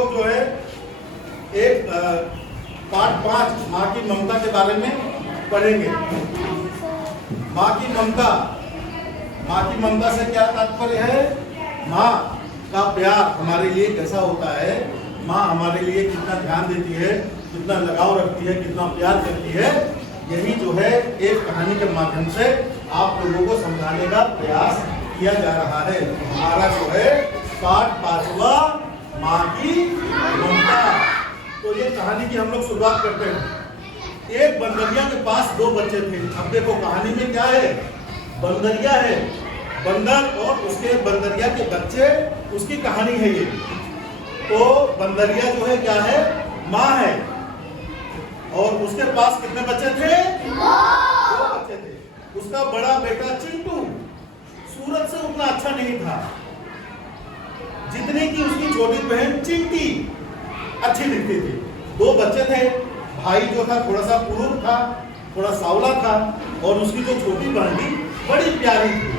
लोग जो है एक पार्ट 5 माँ की ममता के बारे में पढ़ेंगे। माँ की ममता से क्या तात्पर्य है? माँ का प्यार हमारे लिए कैसा होता है, माँ हमारे लिए कितना ध्यान देती है, कितना लगाव रखती है, कितना प्यार करती है, यही जो है एक कहानी के माध्यम से आप लोगों को समझाने का प्रयास किया जा रहा है। हमारा जो है पाठ 5वां माँ की ममता। तो ये कहानी की हम लोग शुरुआत करते हैं। एक बंदरिया के पास 2 बच्चे थे। अब देखो कहानी में क्या है, बंदरिया है, बंदर और उसके बंदरिया के बच्चे, उसकी कहानी है ये। तो बंदरिया जो है क्या है, माँ है, और उसके पास कितने बच्चे थे? 2 बच्चे थे। उसका बड़ा बेटा चिंटू सूरत से उतना अच्छा नहीं था जितने की उसकी छोटी बहन चिंटी अच्छी दिखती थी। 2 बच्चे थे। भाई जो था थोड़ा सा कुरूप था, थोड़ा सावला था, और उसकी जो छोटी बहन थी बड़ी प्यारी थी।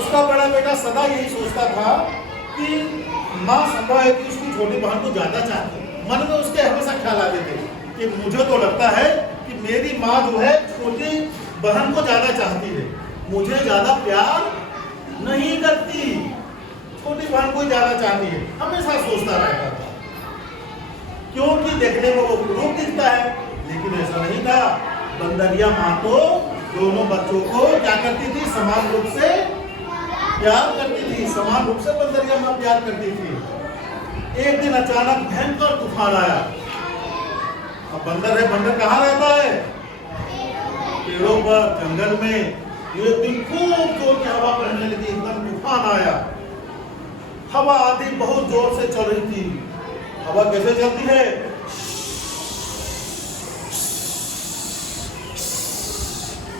उसका बड़ा बेटा सदा यही सोचता था कि माँ संभव है कि उसकी छोटी बहन को ज्यादा चाहती। मन में उसके हमेशा ख्याल आते थे कि मुझे तो लगता है कि मेरी माँ जो है छोटी बहन को ज्यादा चाहती है, मुझे ज्यादा प्यार नहीं करती, छोटी बहन को ज्यादा चाहती है, हमेशा सोचता रहता था। क्योंकि देखने में वो कुरूप दिखता है, लेकिन ऐसा नहीं था। बंदरिया माँ तो दोनों बच्चों को क्या करती थी? समान रूप से प्यार करती थी। समान रूप से बंदरिया माँ प्यार करती थी। एक दिन अचानक भयंकर तूफान आया। अब बंदर है, बंदर कहाँ रहता है? पेड़ों पर, जंगल में। एक दिन खूब जोर की हवा बहने लगी, एकदम तूफान आया। हवा आधी बहुत जोर से चल रही थी। हवा कैसे चलती है?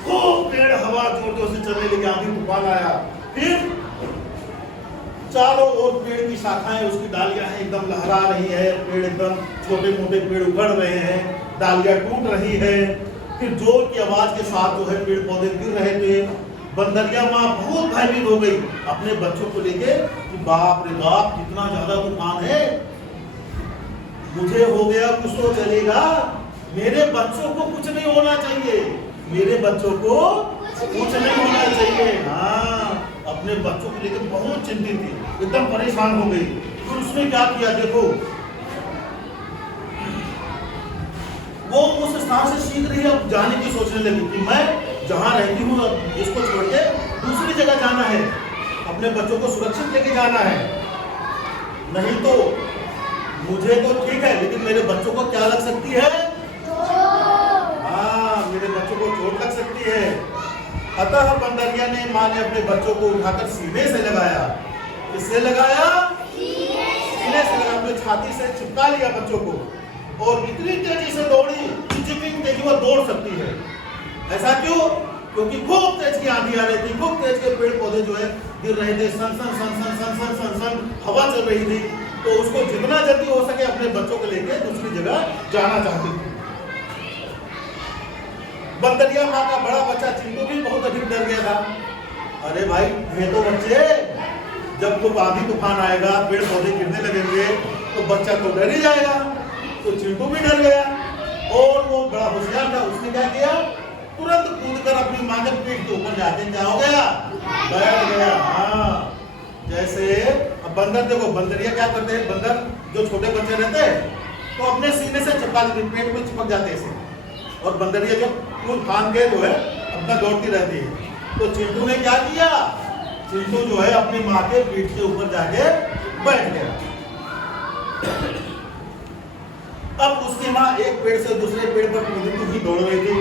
खूब पेड़ हवा जोर जोर से चलने लगी, आधी तूफान आया। फिर चारों ओर पेड़ की शाखाएं, उसकी डालियां हैं एकदम लहरा रही है, पेड़ एकदम छोटे मोटे पेड़ उगड़ रहे हैं, डालियां टूट रही है। फिर जोर की आवाज के साथ जो है पेड़ पौधे गिर रहे थे। बंदरिया माँ बहुत भयभीत हो गई अपने बच्चों को लेके कि बाप रे बाप, कितना ज्यादा तूफान है, मुझे हो गया कुछ तो चलेगा, मेरे बच्चों को कुछ नहीं होना चाहिए, मेरे बच्चों को कुछ नहीं होना चाहिए। हाँ, अपने बच्चों को लेकर बहुत चिंतित थी, एकदम परेशान हो गई। तो उसने क्या किया? देखो, वो उस स्थान से सीख रही है, अब जाने की सोचने लगी कि मैं जहाँ रहती हूँ अब इसको छोड़ के दूसरी जगह जाना है, अपने बच्चों को सुरक्षित लेके जाना है। नहीं तो मुझे तो ठीक है, लेकिन मेरे बच्चों को क्या लग सकती है? हाँ, मेरे बच्चों को चोट लग सकती है। अतः बंदरिया ने, माँ ने अपने बच्चों को उठाकर सीने से लगाया। किससे लगाया? सीने से लगा, अपने छाती से चिपका लिया बच्चों को, और इतनी तेजी से दौड़ी जितनी तेजी वो दौड़ सकती है। ऐसा क्यों? क्योंकि खूब तेज की आंधी आ रही थी, खूब तेज के पेड़ पौधे जो है गिर रहे थे, सन सन सन सन सन सन सन सन हवा चल रही थी। तो उसको जितना जल्दी हो सके अपने बच्चों को लेकर दूसरी जगह जाना चाहती थी। बंदरिया माँ का बड़ा बच्चा चिंटू भी बहुत अधिक डर गया था। अरे भाई, ये तो बच्चे, जब तो आंधी तूफान आएगा, पेड़ पौधे गिरने लगेंगे, तो बच्चा तो डर ही जाएगा। तो चिंटू भी डर गया, और वो बड़ा होशियार था। उसने क्या किया? तुरंत कूदकर अपनी माँ के पीठ के ऊपर जाके क्या हो गया? बैठ गया। हाँ, जैसे अब बंदर, देखो बंदरिया क्या करते हैं, बंदर जो छोटे बच्चे रहते हैं तो अपने सीने से चिपका लेते, पेट में चिपक जाते हैं, और बंदरिया जो कूद फान के जो है अपना दौड़ती रहती है। तो चिंटू ने क्या किया? चिंटू जो है अपनी माँ के पीठ के ऊपर जाके बैठ गया। अब उसकी माँ एक पेड़ से दूसरे पेड़ पर कूदती हुई दौड़ रही थी।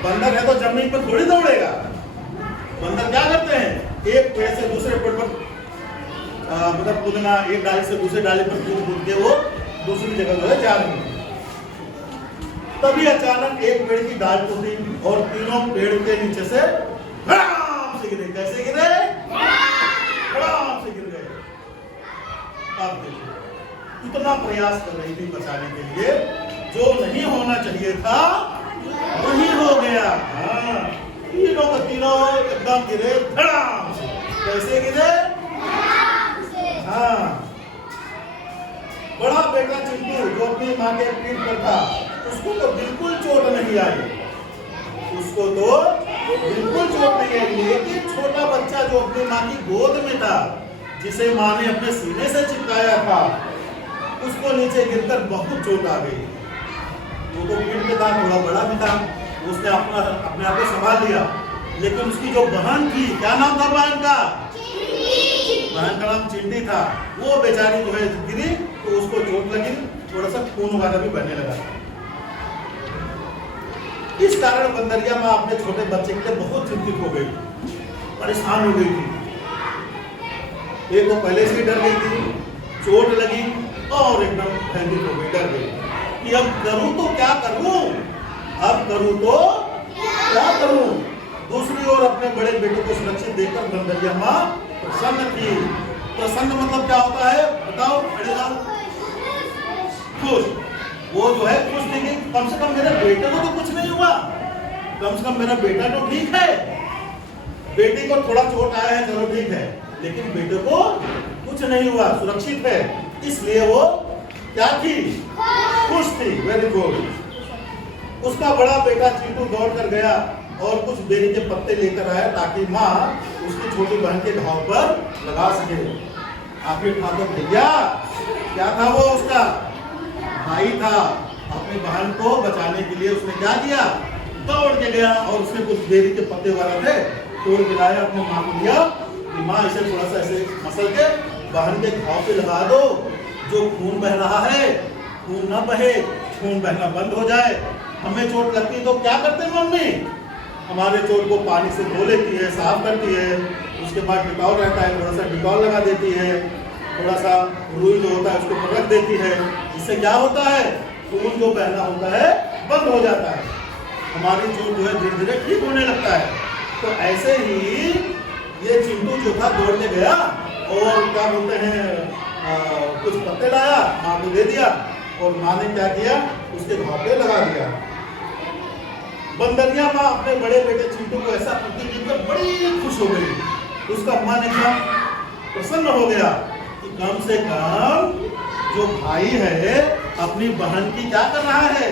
बंदर है तो जमीन पर थोड़ी दौड़ेगा। बंदर क्या करते हैं? एक पेड़ से दूसरे पेड़ पर मतलब कूदना, एक डाली से दूसरे डाली पर कूद के वो दूसरी जगह जो है जा रही है। तभी अचानक एक पेड़ की डाल टूटी और तीनों पेड़ के नीचे से धड़ाम से गिरे। कैसे गिरे? धड़ाम से गिर गए। अब देखिए, इतना प्रयास कर रही थी बचाने के लिए, जो नहीं होना चाहिए था वही हो गया। हाँ, तीनों के तीनों एकदम गिरे धड़ाम से। कैसे गिरे? हाँ, बेटा चिंटू जो अपनी माँ के पीठ पर था, उसको तो बिल्कुल चोट नहीं आई, उसको तो बिल्कुल चोट नहीं आई। लेकिन छोटा बच्चा जो अपनी माँ की गोद में था, जिसे माँ ने अपने सीने से चिपकाया था, उसको नीचे गिरकर बहुत चोट आ गई। वो तो पीठ पे था, थोड़ा बड़ा भी था, उसने अपने आप को संभाल लिया। लेकिन उसकी जो बहन थी, क्या नाम था बहन का? बहन का नाम चिंटी था। वो बेचारी जो है गिरी तो उसको चोट लगी, थोड़ा सा खून वगैरह भी बहने लगा। इस कारण बंदरिया माँ अपने छोटे बच्चे के लिए बहुत चिंतित हो गई, परेशान हो गई थी। एक तो पहले से डर गई थी, चोट लगी और एकदम भयभीत हो गई, डर गई कि अब करूं तो क्या करूं, अब करूं तो क्या करूं। दूसरी ओर अपने बड़े बेटे को सुरक्षित देखकर बंदरिया माँ प्रसन्न थी। प्रसन्न मतलब क्या होता है बताओ? खुश। वो जो है खुश थी कि कम से कम मेरे बेटे को तो कुछ नहीं हुआ, कम से कम मेरा बेटा तो ठीक है। बेटी को थोड़ा चोट आया है, चलो ठीक है, लेकिन बेटे को कुछ नहीं हुआ, सुरक्षित है, इसलिए वो क्या थी? खुश थी। Very good. उसका बड़ा बेटा चिंटू दौड़ कर गया और कुछ बेरी के पत्ते लेकर आया ताकि माँ उसकी छोटी बहन के घाव पर लगा सके। आखिर था तो भैया, क्या था वो? उसका भाई था। अपनी बहन को बचाने के लिए उसने क्या किया? दौड़ के गया और उसने कुछ बेरी के पत्ते वाला थे तोड़ के लाया, अपने माँ को दिया कि माँ इसे थोड़ा सा ऐसे मसल के बहन के घाव पे लगा दो, जो खून बह रहा है खून न बहे, खून बहना बंद हो जाए। हमें चोट लगती तो क्या करते हैं मम्मी? हमारे चोट को पानी से धो लेती है, साफ करती है, उसके बाद डिटॉल रहता है, थोड़ा सा डिटॉल लगा देती है, थोड़ा सा रुई जो होता है उसको रख देती है। इससे क्या होता है? खून जो बहना होता है बंद हो जाता है, हमारी चोट जो है धीरे धीरे ठीक होने लगता है। तो ऐसे ही ये चिंटू जो था दौड़ के गया और क्या बोलते हैं कुछ पत्ते लाया, माँ को दे दिया और माँ ने क्या किया? उसके घाव पे लगा दिया। बंदरिया माँ अपने बड़े बेटे चिंटू को ऐसा प्रतीक देखकर बड़ी खुश हो गई। उसका मन एकदम प्रसन्न हो गया कि कम से कम जो भाई है अपनी बहन की क्या कर रहा है?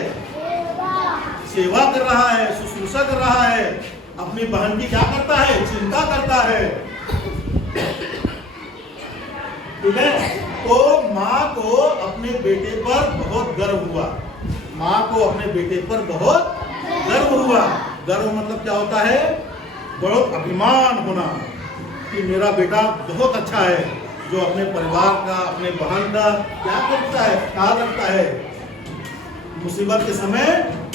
सेवा कर रहा है, शुश्रूषा कर रहा है, अपनी बहन की क्या करता है? चिंता करता है। ठीक है? तो माँ को अपने बेटे पर बहुत गर्व हुआ, माँ को अपने बेटे पर बहुत गर्व हुआ। गर्व मतलब क्या होता है? बहुत अभिमान होना कि मेरा बेटा बहुत अच्छा है, जो अपने परिवार का, अपने बहन का क्या करता है, ख्याल रखता है, मुसीबत के समय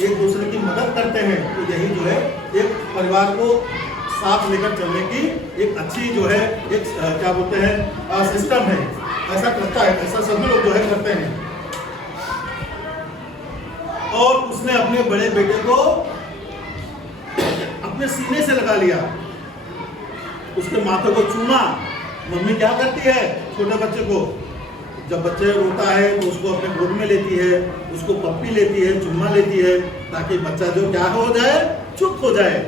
एक दूसरे की मदद करते हैं। तो यही जो है एक परिवार को साथ लेकर चलने की एक अच्छी जो है एक क्या बोलते हैं सिस्टम है। ऐसा करता है, ऐसा सभी लोग जो है करते हैं। और उसने अपने बड़े बेटे को अपने सीने से लगा लिया, उसके माथे को चूमा। मम्मी क्या करती है छोटे बच्चे को? जब बच्चे रोता है तो उसको अपने गोद में लेती है, उसको पप्पी लेती है, चुम्मा लेती है, ताकि बच्चा जो क्या हो जाए? चुप हो जाए।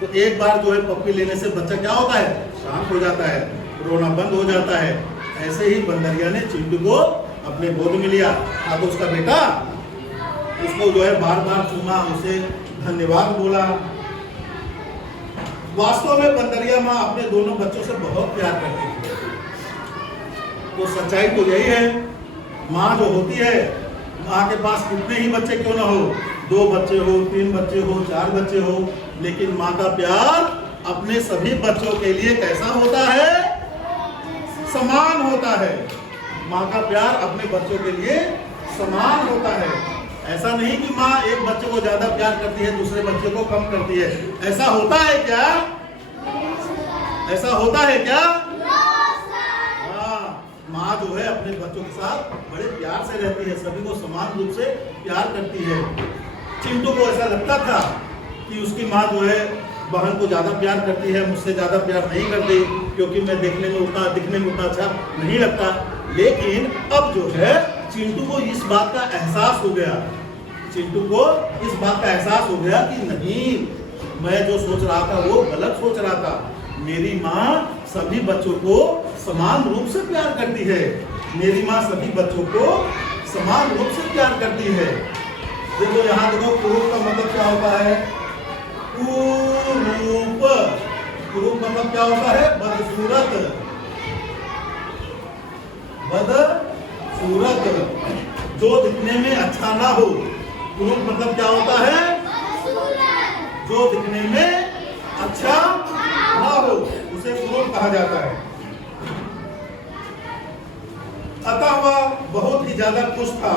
तो एक बार जो है पप्पी लेने से बच्चा क्या होता है? शांत हो जाता है, रोना बंद हो जाता है। ऐसे ही बंदरिया ने चिंटू को अपने गोद में लिया, तो उसका बेटा उसको जो है बार बार चूमा, उसे धन्यवाद बोला। वास्तव में बंदरिया माँ अपने दोनों बच्चों से बहुत प्यार करती है। तो सच्चाई तो यही है, माँ जो होती है, माँ के पास कितने ही बच्चे क्यों ना हो, 2 बच्चे हो, 3 बच्चे हो, 4 बच्चे हो, लेकिन माँ का प्यार अपने सभी बच्चों के लिए कैसा होता है? समान होता है। माँ का प्यार अपने बच्चों के लिए समान होता है। ऐसा नहीं कि माँ एक बच्चे को ज्यादा प्यार करती है, दूसरे बच्चे को कम करती है। ऐसा होता है क्या? ऐसा होता है क्या? हाँ, माँ जो है अपने बच्चों के साथ बड़े प्यार से रहती है, सभी को समान रूप से प्यार करती है। चिंटू को ऐसा लगता था कि उसकी माँ जो है बहन को ज्यादा प्यार करती है, मुझसे ज्यादा प्यार नहीं करती, क्योंकि मैं दिखने में उतना अच्छा नहीं लगता। लेकिन अब जो है चिंटू को इस बात का एहसास हो गया, चिंटू को इस बात का एहसास हो गया कि नहीं, मैं जो सोच रहा था वो गलत सोच रहा था। मेरी माँ सभी बच्चों को समान रूप से प्यार करती है, मेरी माँ सभी बच्चों को समान रूप से प्यार करती है। देखो यहाँ देखो, कुरूप का मतलब क्या होता है? कुरूप, कुरूप मतलब क्या होता है? बदसूरत, बदसूरत, जो दिखने में अच्छा ना हो। कुरूप मतलब क्या होता है? जो दिखने में अच्छा ना हो उसे कुरूप कहा जाता है। अतः वह बहुत ही ज्यादा खुश था,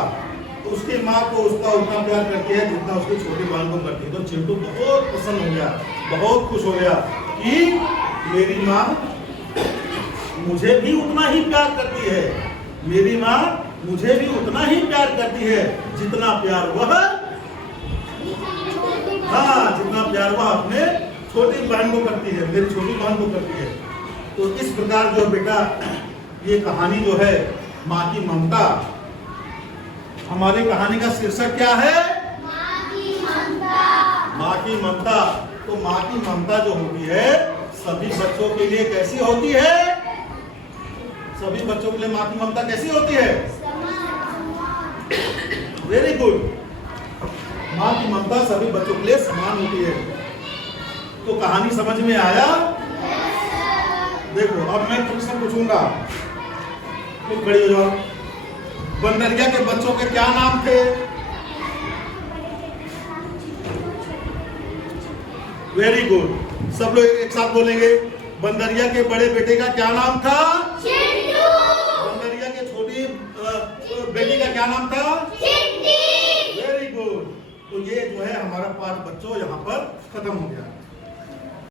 उसकी माँ को उसका उतना प्यार करती है जितना उसके छोटे बहन को करती है। तो चिंटू बहुत प्रसन्न हो गया, बहुत खुश हो गया कि मेरी माँ मुझे भी उतना ही प्यार करती है, मेरी माँ मुझे भी उतना ही प्यार करती है जितना प्यार वह, हाँ, जितना प्यार वह अपने छोटी बहन को करती है, मेरी छोटी बहन को करती है। तो इस प्रकार जो बेटा ये कहानी जो है माँ की ममता, हमारी कहानी का शीर्षक क्या है? माँ की ममता। माँ की ममता। तो माँ की ममता जो होती है सभी बच्चों के लिए कैसी होती है? सभी बच्चों के लिए माँ की ममता कैसी होती है? Very good. माँ की ममता सभी बच्चों के लिए समान होती है। तो कहानी समझ में आया? देखो अब मैं तुमसे पूछूंगा, तुम खड़ी हो जाओ। बंदरिया के बच्चों के क्या नाम थे? वेरी गुड, सब लोग एक साथ बोलेंगे। बंदरिया के बड़े बेटे का क्या नाम था? चिंटू। बंदरिया के छोटी बेटी का क्या नाम था? चिंटी। Very good. तो ये जो है हमारा पाठ बच्चों यहाँ पर खत्म हो गया।